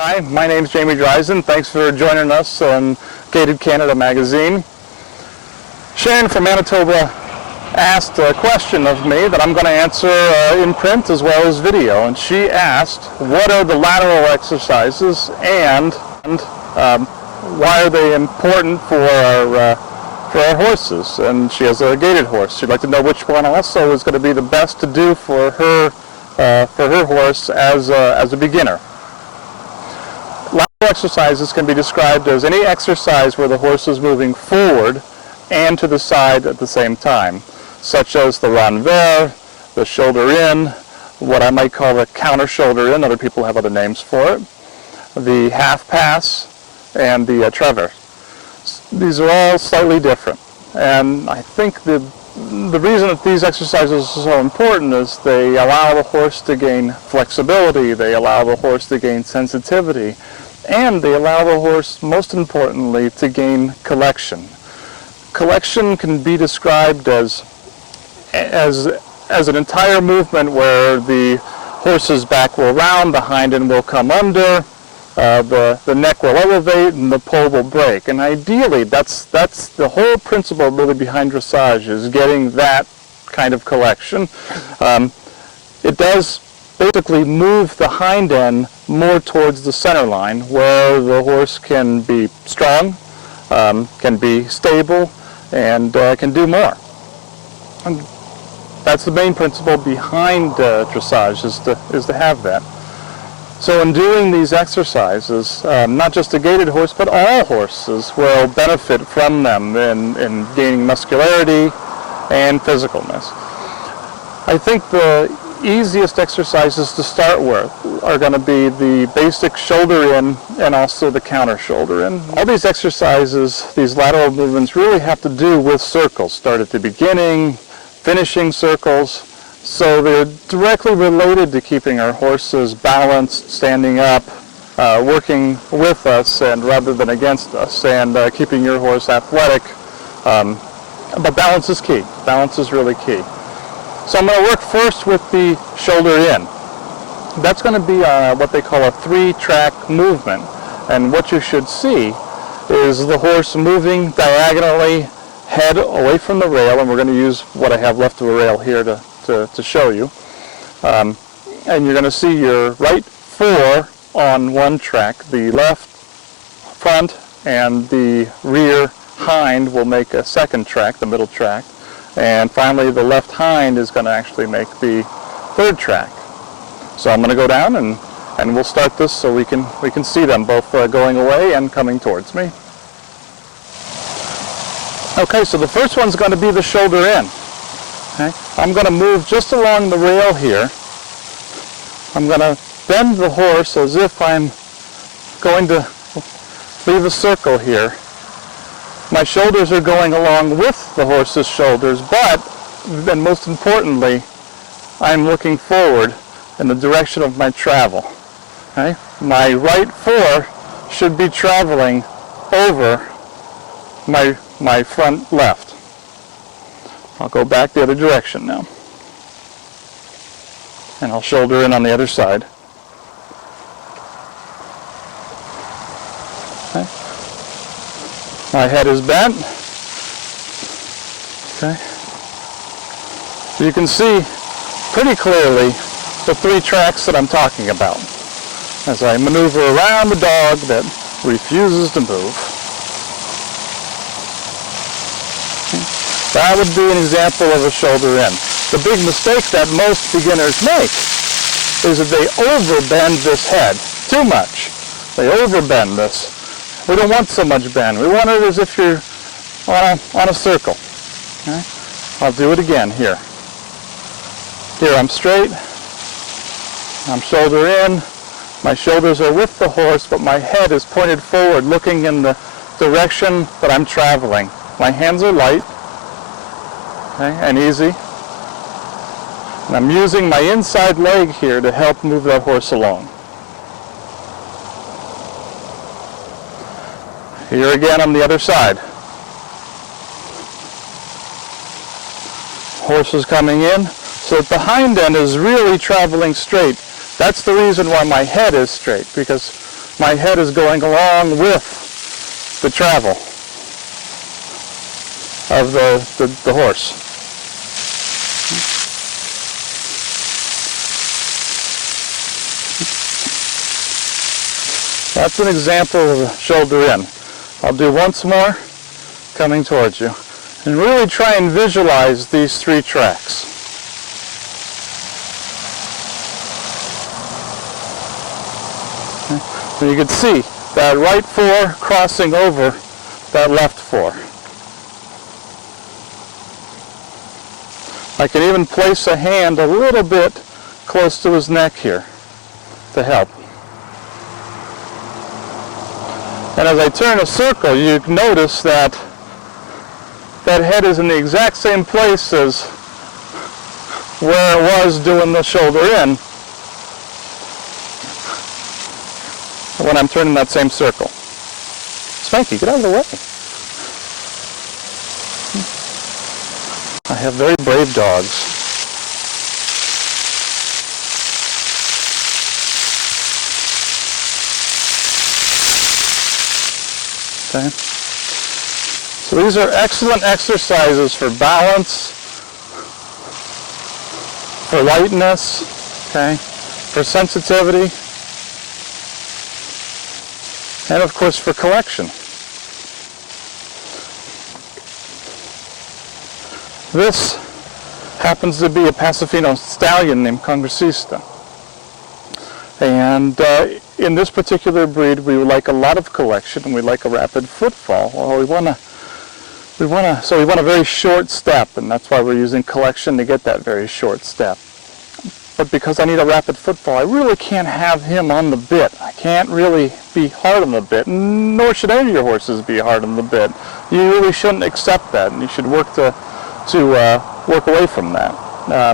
Hi, my name's Jamie Dreisen. Thanks for joining us on Gated Canada magazine. Sharon from Manitoba asked a question of me that I'm going to answer in print as well as video. And she asked, what are the lateral exercises and why are they important for our horses? And she has a gaited horse. She'd like to know which one also is going to be the best to do for her horse as a beginner. Lateral exercises can be described as any exercise where the horse is moving forward and to the side at the same time, such as the renvers, the shoulder in, what I might call a counter shoulder in, other people have other names for it, the half pass, and the traverse. These are all slightly different, and I think the reason that these exercises are so important is they allow the horse to gain flexibility, they allow the horse to gain sensitivity, and they allow the horse, most importantly, to gain collection. Collection can be described as an entire movement where the horse's back will round, the hind end will come under, the neck will elevate, and the poll will break. And ideally, that's the whole principle really behind dressage, is getting that kind of collection. It does basically move the hind end more towards the center line, where the horse can be strong, can be stable, and can do more. And that's the main principle behind dressage, is to have that. So in doing these exercises, not just a gaited horse, but all horses will benefit from them in gaining muscularity and physicalness. I think the easiest exercises to start with are going to be the basic shoulder in and also the counter shoulder in. All these exercises, these lateral movements, really have to do with circles. Start at the beginning, finishing circles. So they're directly related to keeping our horses balanced, standing up, working with us and rather than against us, and keeping your horse athletic. But balance is key. Balance is really key. So I'm going to work first with the shoulder in. That's going to be what they call a 3-track movement. And what you should see is the horse moving diagonally, head away from the rail, and we're going to use what I have left of a rail here to show you. And you're going to see your right fore on one track, the left front and the rear hind will make a second track, the middle track. And finally, the left hind is going to actually make the third track. So I'm going to go down and we'll start this so we can see them both going away and coming towards me. Okay, so the first one's going to be the shoulder in. Okay? I'm going to move just along the rail here. I'm going to bend the horse as if I'm going to leave a circle here. My shoulders are going along with the horse's shoulders, but, and most importantly, I'm looking forward in the direction of my travel. Okay? My right fore should be traveling over my front left. I'll go back the other direction now. And I'll shoulder in on the other side. Okay. My head is bent. Okay. You can see pretty clearly the 3 tracks that I'm talking about as I maneuver around the dog that refuses to move. Okay. That would be an example of a shoulder in. The big mistake that most beginners make is that they overbend this head too much. They overbend this. We don't want so much bend. We want it as if you're on a circle. Okay? I'll do it again here. Here I'm straight. I'm shoulder in. My shoulders are with the horse, but my head is pointed forward, looking in the direction that I'm traveling. My hands are light, okay, and easy. And I'm using my inside leg here to help move that horse along. Here again on the other side. Horse is coming in, so that the hind end is really traveling straight. That's the reason why my head is straight, because my head is going along with the travel of the horse. That's an example of a shoulder in. I'll do once more, coming towards you. And really try and visualize these 3 tracks. And you can see that right 4 crossing over that left 4. I can even place a hand a little bit close to his neck here to help. And as I turn a circle, you notice that that head is in the exact same place as where it was doing the shoulder in when I'm turning that same circle. Spanky, get out of the way. I have very brave dogs. Okay. So these are excellent exercises for balance, for lightness, okay, for sensitivity, and of course for collection. This happens to be a Pasofino stallion named Congressista. And in this particular breed, we would like a lot of collection, and we like a rapid footfall. Well, we want a very short step, and that's why we're using collection to get that very short step. But because I need a rapid footfall, I really can't have him on the bit. I can't really be hard on the bit, nor should any of your horses be hard on the bit. You really shouldn't accept that, and you should work to work away from that.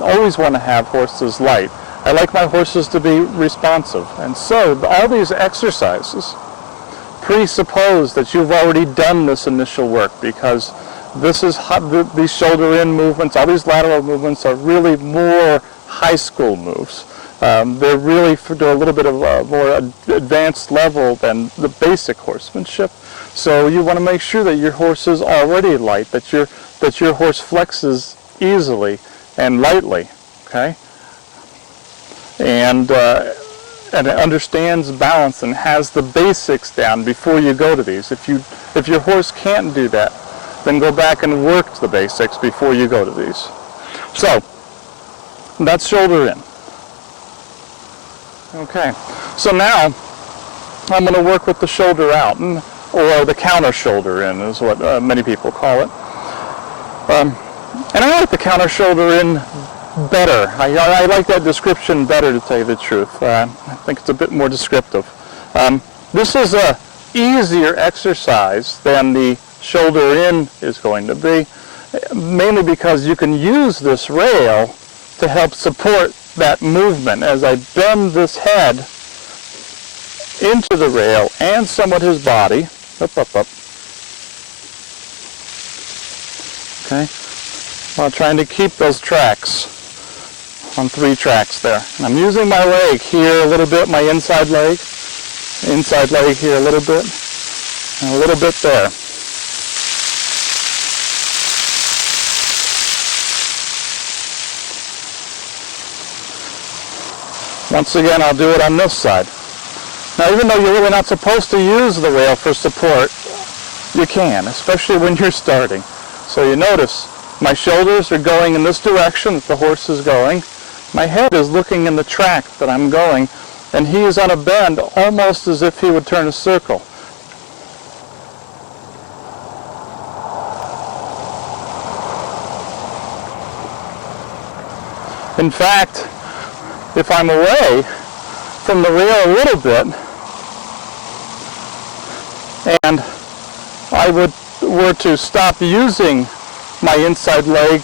Always want to have horses light. I like my horses to be responsive, and so all these exercises presuppose that you've already done this initial work, because this is these shoulder in movements, all these lateral movements are really more high school moves. They're really to a little bit of a more advanced level than the basic horsemanship. So you want to make sure that your horse is already light, that your horse flexes easily and lightly, okay? And it understands balance and has the basics down before you go to these. If your horse can't do that, then go back and work the basics before you go to these. So that's shoulder in. Okay, so now I'm going to work with the shoulder out, or the counter shoulder in is what many people call it. And I like the counter shoulder in better. I like that description better, to tell you the truth. I think it's a bit more descriptive. This is a easier exercise than the shoulder in is going to be, mainly because you can use this rail to help support that movement as I bend this head into the rail and somewhat his body. Up, up, up. Okay. While trying to keep those tracks on 3 tracks there. And I'm using my leg here a little bit, my inside leg here a little bit, and a little bit there. Once again, I'll do it on this side. Now, even though you're really not supposed to use the rail for support, you can, especially when you're starting. So you notice my shoulders are going in this direction that the horse is going. My head is looking in the track that I'm going, and he is on a bend almost as if he would turn a circle. In fact, if I'm away from the rail a little bit, and I were to stop using my inside leg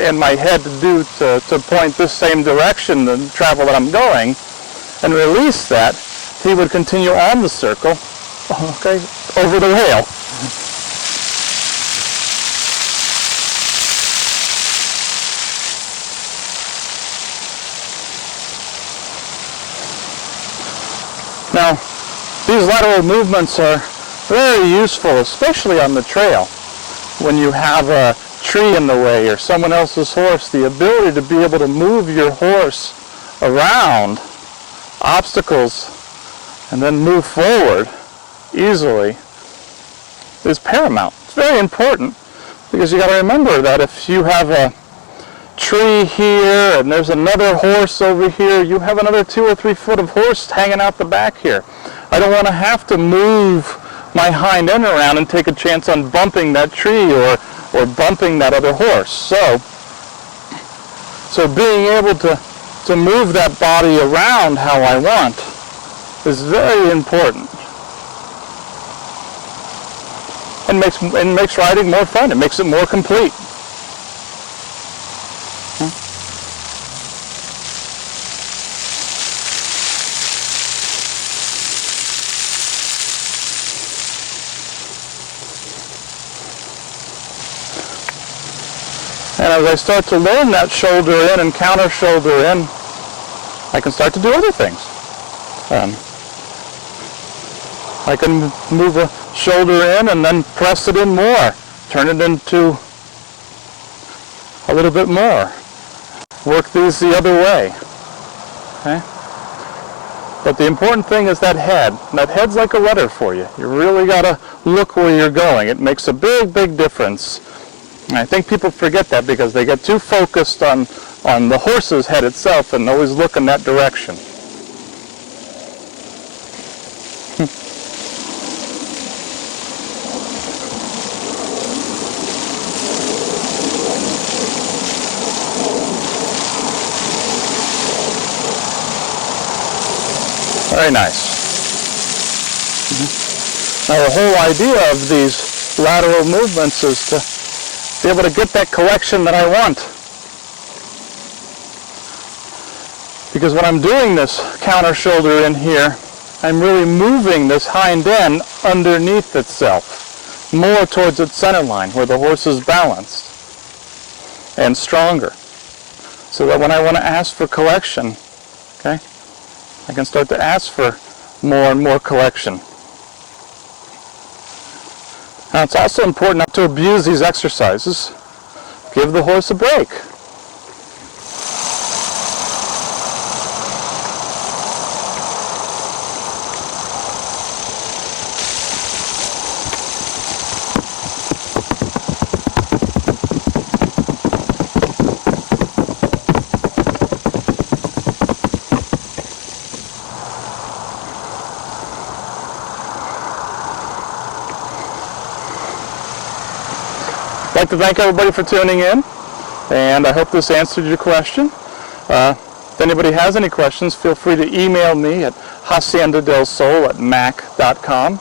and my head to point this same direction, the travel that I'm going, and release that, he would continue on the circle, okay, over the rail. Now, These lateral movements are very useful, especially on the trail. When you have a tree in the way or someone else's horse, the ability to be able to move your horse around obstacles and then move forward easily is paramount. It's very important, because you got to remember that if you have a tree here and there's another horse over here, you have another 2 or 3 foot of horse hanging out the back here. I don't want to have to move my hind end around and take a chance on bumping that tree or bumping that other horse. So being able to move that body around how I want is very important. And makes riding more fun. It makes it more complete. And as I start to learn that shoulder in and counter shoulder in, I can start to do other things. I can move a shoulder in and then press it in more, turn it into a little bit more. Work these the other way. Okay? But the important thing is that head. That head's like a rudder for you. You really got to look where you're going. It makes a big, big difference. And I think people forget that because they get too focused on the horse's head itself and always look in that direction. Very nice. Now the whole idea of these lateral movements is to be able to get that collection that I want. Because when I'm doing this counter shoulder in here, I'm really moving this hind end underneath itself, more towards its center line where the horse is balanced and stronger. So that when I want to ask for collection, okay, I can start to ask for more and more collection. Now it's also important not to abuse these exercises. Give the horse a break. I'd like to thank everybody for tuning in, and I hope this answered your question. If anybody has any questions, feel free to email me at haciendadelsol@mac.com,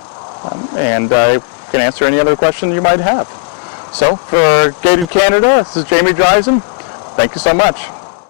and I can answer any other question you might have. So for Gated Canada, this is Jamie Dreisen. Thank you so much.